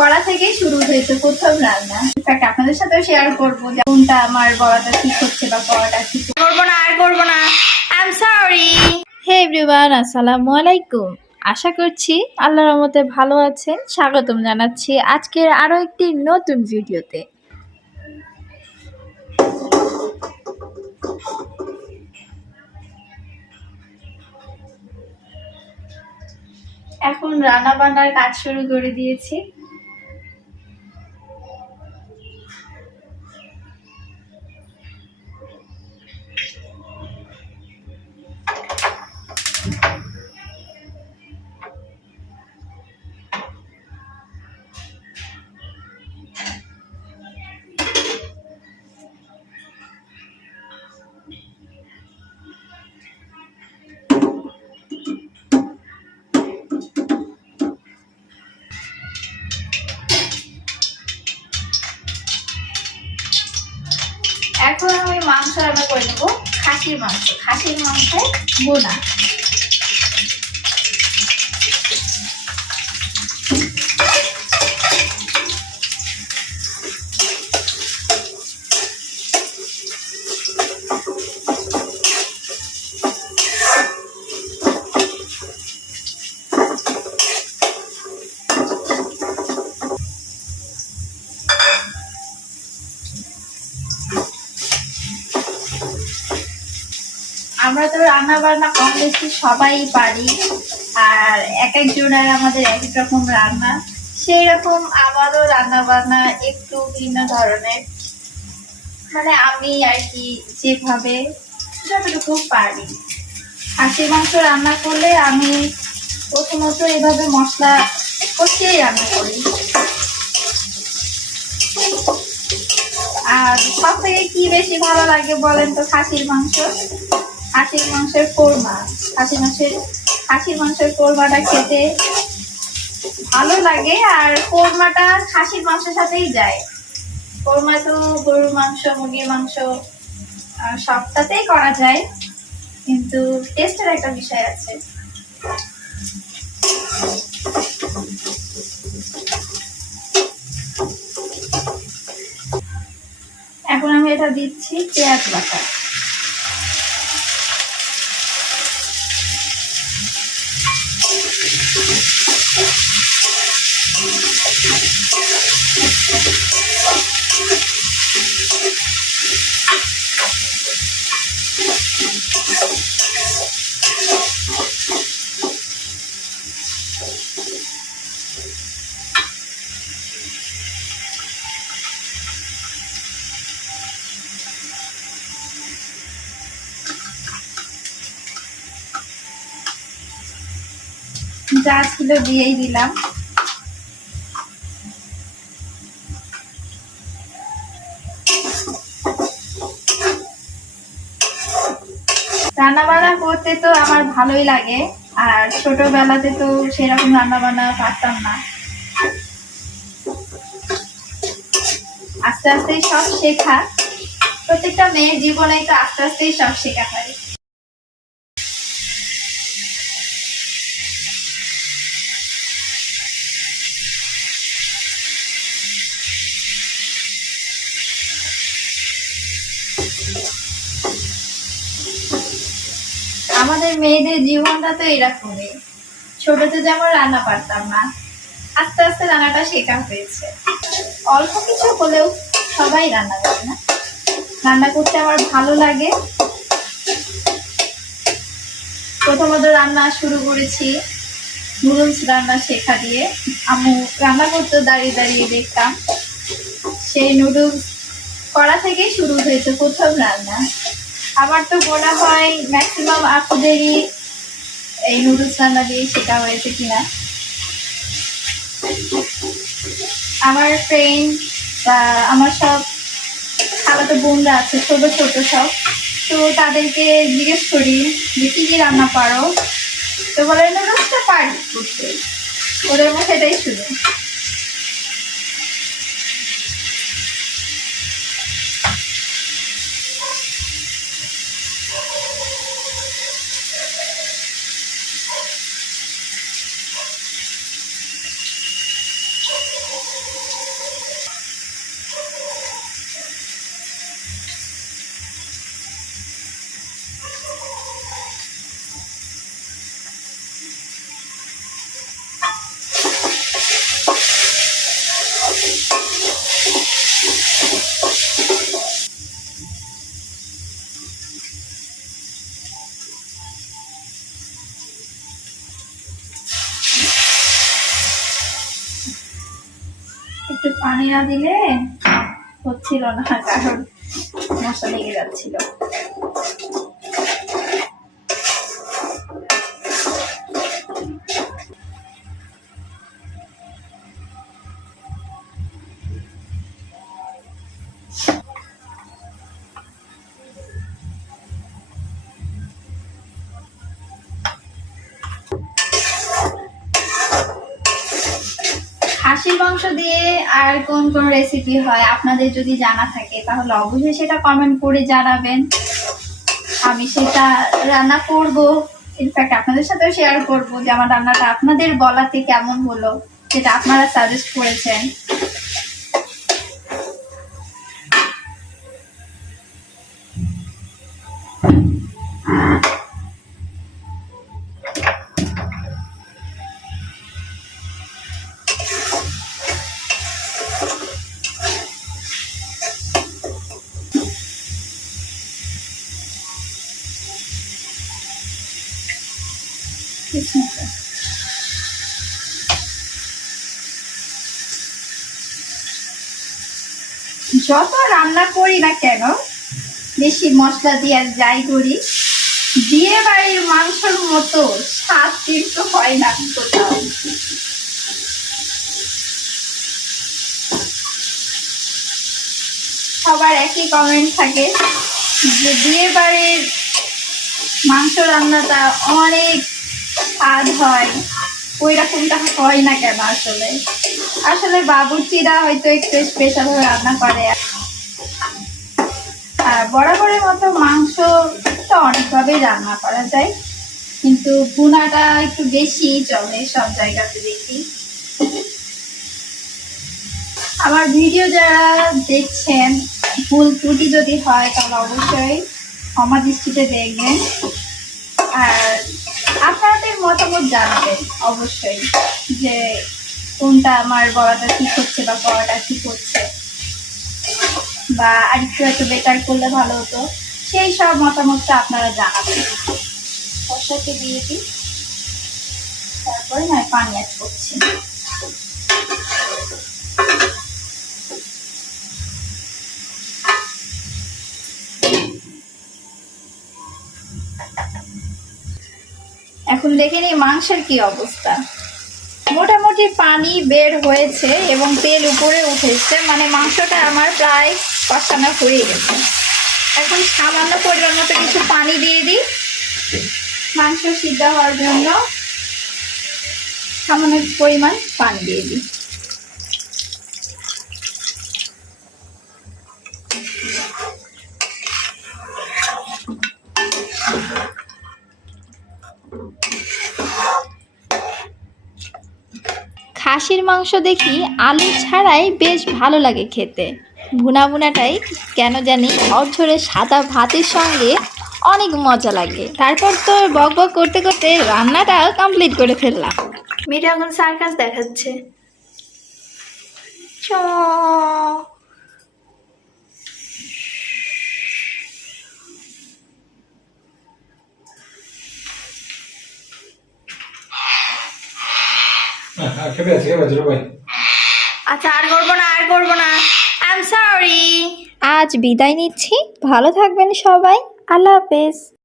করা থেকে শুরু হয়েছে প্রথম রান্না। ইনফ্যাক্ট আপনাদের সাথেও শেয়ার করব যে কোনটা আমার বলাটা ঠিক হচ্ছে বা করাটা ঠিক করব না আর করব না। I am sorry hey everyone আসসালামু আলাইকুম। আশা করছি আল্লাহর রহমতে ভালো আছেন। স্বাগতম জানাচ্ছি আজকের আরও একটি নতুন ভিডিওতে। এখন রান্না বান্নার কাজ শুরু করে দিয়েছি। মাংস রান্না করে নেব খাসির মাংস। খাসির মাংস বোনা আমরা তো রান্না বান্না কম বেশি সবাই পারি। আর এক একজনের আমাদের এক এক রকম রান্না। সেই রকম আমারও রান্না বান্না একটু ভিন্ন ধরনের। মানে আমি আর কি যেভাবে যতটুকু পারি। খাসির মাংস রান্না করলে আমি প্রথমত এভাবে মশলা কষিয়েই রান্না করি। আর সব থেকে কি বেশি ভালো লাগে বলেন তো খাসির মাংস? খাসির মাংসের কোরমা। খাসির মাংসের খাসির মাংসের কোরমাটা খেতে ভালো লাগে আর কোরমাটা খাসির মাংসের সাথেই যায়। কোরমা তো গরুর মাংস, মুরগির মাংস সবটাতেই করা যায়, কিন্তু টেস্টের একটা বিষয় আছে। এখন আমি এটা দিচ্ছি পেঁয়াজ বাটা। যা ছিল দিয়েই দিলাম। রান্নাবান্না করতে তো আমার ভালোই লাগে, আর ছোটবেলাতে তো সেরকম রান্না বান্না পারতাম না। আস্তে আস্তেই সব শেখা। প্রত্যেকটা মেয়ের জীবনে তো আস্তে আস্তেই সব শেখা হয়। আমাদের মেয়েদের জীবনটা তো এরকমই। ছোটতে যেমন রান্না পারতাম না, আস্তে আস্তে রান্নাটা শেখা হয়েছে। অল্প কিছু হলেও সবাই রান্না করে না। রান্না করতে আমার ভালো লাগে। প্রথমত রান্না শুরু করেছি নুডলস রান্না শেখা দিয়ে। আমি রান্না করতে দাঁড়িয়ে দাঁড়িয়ে দেখতাম। সেই নুডলস করা থেকেই শুরু হয়েছে প্রথম রান্না। আমার তো মনে হয় ম্যাক্সিমাম আপুদেরই এই নুডলস রান্না দিয়ে শেখা হয়েছে কিনা। আমার ফ্রেন্ড বা আমার সব খালাতো বোনরা আছে, ছোট ছোট সব। তো তাদেরকে জিজ্ঞেস করি যে কি কি রান্না পারো? তো বলে নুডলসটা পারি। করতে ওদের মুখে এটাই শুনি। পানি না দিলে হচ্ছিল না কারণ মশলা লেগে যাচ্ছিল। খাসির মাংস দিয়ে আর কোন কোন রেসিপি হয়, আপনাদের যদি জানা থাকে, তাহলে অবশ্যই সেটা কমেন্ট করে জানাবেন। আমি সেটা রান্না করব। ইনফ্যাক্ট আপনাদের সাথেও শেয়ার করব যে আমার রান্নাটা আপনাদের বলাতে কেমন হলো সেটা আপনারা সাজেস্ট করেছেন। যত রান্না করি না কেন, বেশি মশলা দিয়ে যাই করি বিয়ে বাড়ির মাংসর মতো স্বাদ কিন্তু হয় না কোথাও। সবার একই কমেন্ট থাকে যে বিয়ে বাড়ির মাংস রান্নাটা অনেক স্বাদ হয়। ওই রকমটা হয় না কেন আসলে? আসলে বাবুর্চিরা হয়তো একটু স্পেশাল ভাবে রান্না করে। আর বরাবরের মতো মাংস তো অনেকভাবেই রান্না করা যায়। কিন্তু ভুনাটা একটু বেশি চলে সব জায়গাতে দেখি। আমার ভিডিও যারা দেখছেন, ভুল ত্রুটি যদি হয় তাহলে অবশ্যই ক্ষমা দৃষ্টিতে দেখবেন। আর আপনাদের মতামত জানাবেন, অবশ্যই, যে কোনটা আমার বলাটা ঠিক হচ্ছে বা করাটা ঠিক হচ্ছে। বা আরেকটু একটু বেকার করলে ভালো হতো, সেই সব মতামতটা আপনারা জানাবেন। কষাকে দিয়ে দিই, তারপরে নয় পানি অ্যাড করছি। এখন দেখে নিই মাংসের কি অবস্থা। মোটামুটি পানি বের হয়েছে এবং তেল উপরে উঠেছে মানে মাংসটা আমার প্রায় কষানো হয়ে গেছে। এখন সামান্য পরিমাণ মতো কিছু পানি দিয়ে দিই। মাংস সিদ্ধ হওয়ার জন্য সামান্য পরিমাণ পানি দিয়ে দিই। খাসির মাংস দেখি আলু ছাড়াই বেশ ভালো লাগে খেতে। ভুনা ভুনাটাই কেন জানি অঝরে সাদা ভাতের সঙ্গে অনেক মজা লাগে। তারপর তো বক বক করতে করতে রান্নাটা কমপ্লিট করে ফেললাম। মেয়েটা এখন সার্কাস দেখাচ্ছে। চ হ্যাঁ খেপে আছে খেপে আছে ভাই আচ্ছা আর করব না আর করব না। আই এম সরি আজ বিদায় নিচ্ছি। ভালো থাকবেন সবাই। আল্লাহ হাফেজ।